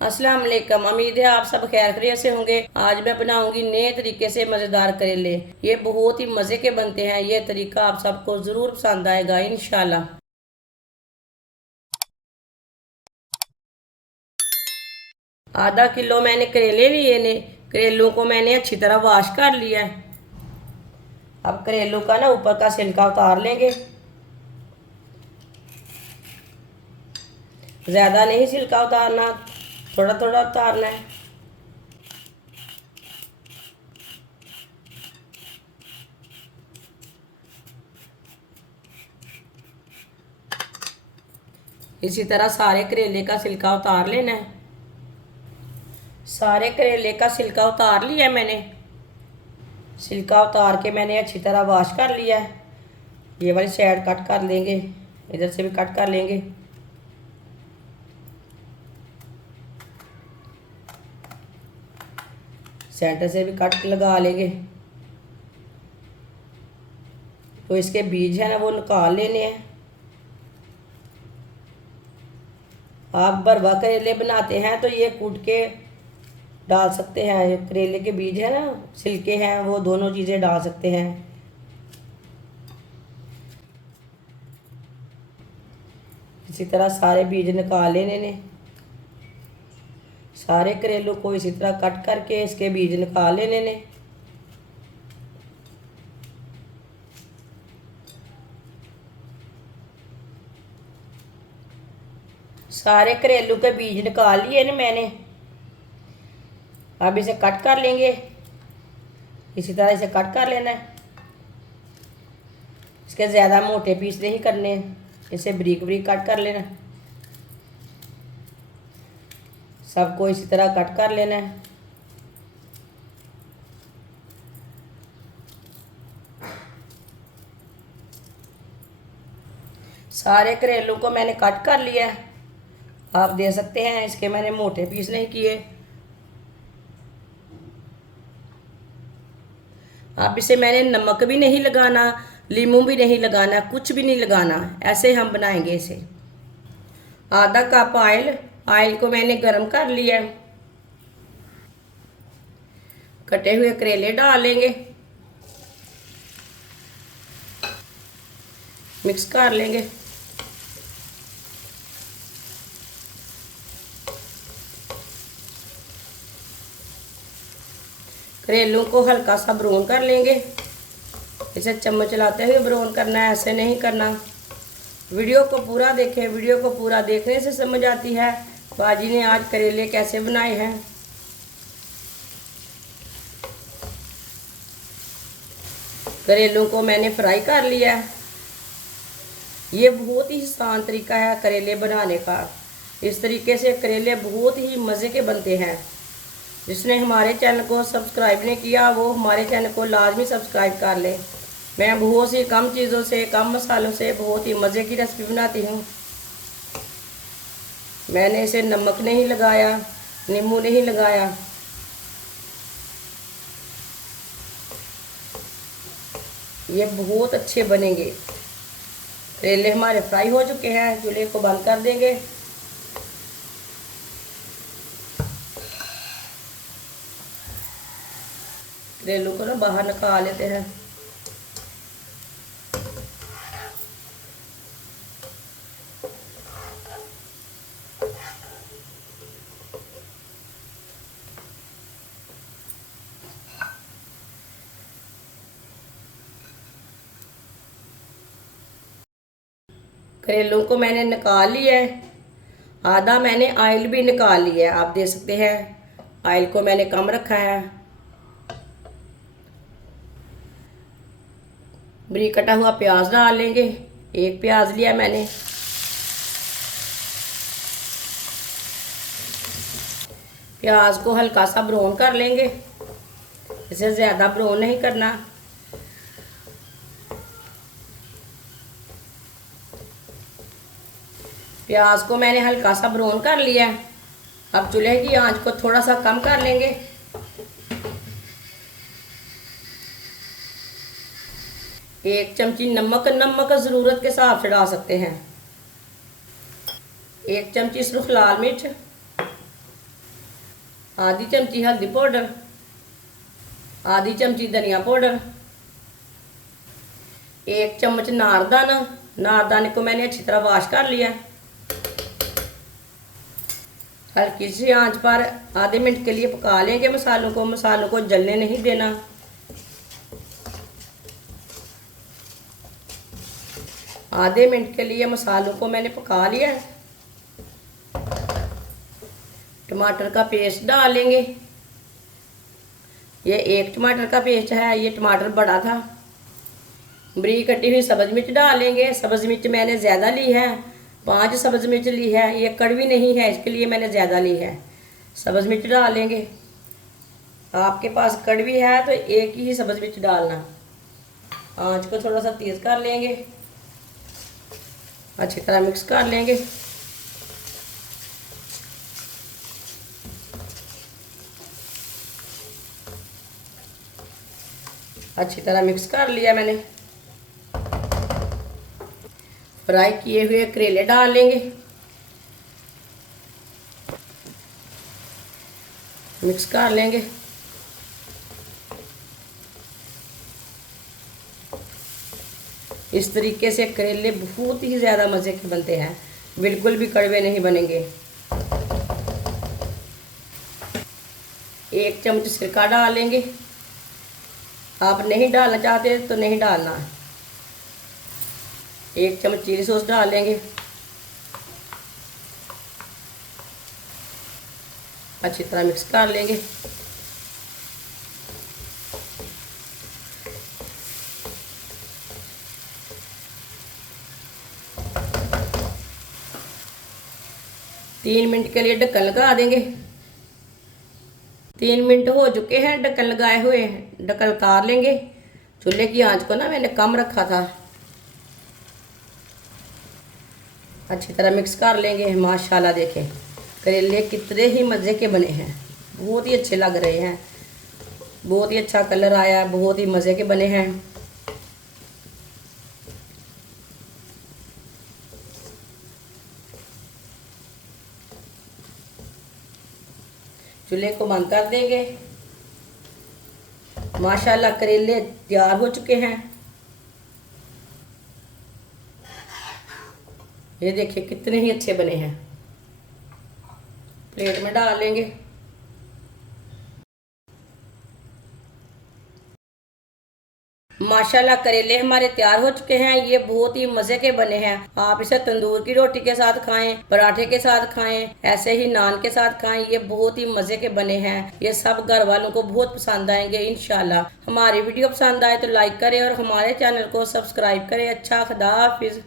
अस्सलाम वालेकुम। उम्मीद है आप सब खैर खैरियत से होंगे। आज मैं बनाऊंगी नए तरीके से मज़ेदार करेले। ये बहुत ही मज़े के बनते हैं। ये तरीका आप सबको ज़रूर पसंद आएगा इंशाल्लाह। आधा किलो मैंने करेले लिए ने। करेलों को मैंने अच्छी तरह वॉश कर लिया है। अब करेलों का ना ऊपर का छिलका उतार लेंगे। ज़्यादा नहीं छिलका उतारना, थोड़ा थोड़ा उतारना है। इसी तरह सारे करेले का छिलका उतार लेना है। सारे करेले का छिलका उतार लिया मैंने। छिलका उतार के मैंने अच्छी तरह वॉश कर लिया है। ये वाली साइड कट कर लेंगे, इधर से भी कट कर लेंगे। सेंटर से भी कट लगा लेंगे। तो इसके बीज है ना वो निकाल लेने हैं। आप भरवा करेले बनाते हैं तो ये कूट के डाल सकते हैं। ये करेले के बीज है ना, छिलके हैं, वो दोनों चीज़ें डाल सकते हैं। इसी तरह सारे बीज निकाल लेने ने। सारे करेलों को इसी तरह कट करके इसके बीज निकाल लेने ने। सारे करेलों के बीज निकाल लिए ने मैंने। अब इसे कट कर लेंगे। इसी तरह इसे कट कर लेना है। इसके ज़्यादा मोटे पीस नहीं करने हैं, इसे बारीक बारीक कट कर लेना है। सबको इसी तरह कट कर लेना है। सारे करेलों को मैंने कट कर लिया है। आप दे सकते हैं, इसके मैंने मोटे पीस नहीं किए। आप इसे मैंने नमक भी नहीं लगाना, लीमू भी नहीं लगाना, कुछ भी नहीं लगाना। ऐसे हम बनाएंगे इसे। आधा कप ऑयल, ऑयल को मैंने गरम कर लिया। कटे हुए करेले डाल लेंगे, मिक्स कर लेंगे। करेलों को हल्का सा ब्राउन कर लेंगे। इसे चम्मच चलाते हुए ब्राउन करना है, ऐसे नहीं करना। वीडियो को पूरा देखें, वीडियो को पूरा देखने से समझ आती है बाजी ने आज करेले कैसे बनाए हैं। करेलों को मैंने फ्राई कर लिया है। ये बहुत ही आसान तरीका है करेले बनाने का। इस तरीके से करेले बहुत ही मज़े के बनते हैं। जिसने हमारे चैनल को सब्सक्राइब नहीं किया वो हमारे चैनल को लाजमी सब्सक्राइब कर ले। मैं बहुत सी कम चीज़ों से, कम मसालों से बहुत ही मज़े की रेसिपी बनाती हूँ। मैंने इसे नमक नहीं लगाया, नींबू नहीं लगाया। ये बहुत अच्छे बनेंगे। करेले हमारे फ्राई हो चुके हैं, चूल्हे को बंद कर देंगे। करेलों को ना बाहर निकाल लेते हैं। करेलों को मैंने निकाल लिया है। आधा मैंने ऑयल भी निकाल लिया है, आप देख सकते हैं। ऑयल को मैंने कम रखा है। बारीक कटा हुआ प्याज डाल लेंगे। एक प्याज लिया मैंने। प्याज को हल्का सा ब्राउन कर लेंगे, इसे ज़्यादा ब्राउन नहीं करना। प्याज को मैंने हल्का सा ब्राउन कर लिया। अब चूल्हे की आंच को थोड़ा सा कम कर लेंगे। एक चमची नमक, नमक ज़रूरत के हिसाब से डाल सकते हैं। एक चमची सुर्ख लाल मिर्च, आधी चमची हल्दी पाउडर, आधी चमची धनिया पाउडर, 1 चम्मच नारदाना। नारदाने को मैंने अच्छी तरह वॉश कर लिया। हल्की सी आंच पर आधे मिनट के लिए पका लेंगे मसालों को जलने नहीं देना। आधे मिनट के लिए मसालों को मैंने पका लिया। टमाटर का पेस्ट डाल लेंगे। ये 1 टमाटर का पेस्ट है, ये टमाटर बड़ा था। बारीक कटी हुई सब्ज़ मिर्च डालेंगे। सब्ज़ मिर्च मैंने ज़्यादा ली है, 5 सब्ज़ मिर्च ली है। ये कड़वी नहीं है, इसके लिए मैंने ज़्यादा ली है। सब्ज़ मिर्च डालेंगे। आपके पास कड़वी है तो 1 ही सब्ज़ मिर्च डालना। आंच को थोड़ा सा तेज़ कर लेंगे, अच्छी तरह मिक्स कर लेंगे। अच्छी तरह मिक्स कर लिया मैंने। फ्राई किए हुए करेले डाल लेंगे, मिक्स कर लेंगे। इस तरीके से करेले बहुत ही ज़्यादा मज़े के बनते हैं, बिल्कुल भी कड़वे नहीं बनेंगे। 1 चम्मच सिरका डाल लेंगे। आप नहीं डालना चाहते तो नहीं डालना। 1 चम्मच चिली सॉस डाल लेंगे। अच्छी तरह मिक्स कर लेंगे। तीन मिनट के लिए ढक्कन लगा देंगे। 3 मिनट हो चुके हैं ढक्कन लगाए हुए। ढक्कन उतार लेंगे। चूल्हे की आंच को ना मैंने कम रखा था। अच्छी तरह मिक्स कर लेंगे। माशाल्लाह देखें करेले कितने ही मज़े के बने हैं, बहुत ही अच्छे लग रहे हैं, बहुत ही अच्छा कलर आया है, बहुत ही मज़े के बने हैं। चूल्हे को बंद कर देंगे। माशाल्लाह करेले तैयार हो चुके हैं। ये देखिए कितने ही अच्छे बने हैं। प्लेट में डाल लेंगे। माशाल्लाह करेले हमारे तैयार हो चुके हैं। ये बहुत ही मज़े के बने हैं। आप इसे तंदूर की रोटी के साथ खाएं, पराठे के साथ खाएं, ऐसे ही नान के साथ खाएं। ये बहुत ही मज़े के बने हैं। ये सब घर वालों को बहुत पसंद आएंगे इंशाल्लाह। हमारी वीडियो पसंद आए तो लाइक करें और हमारे चैनल को सब्सक्राइब करें। अच्छा, खुदा हाफिज़।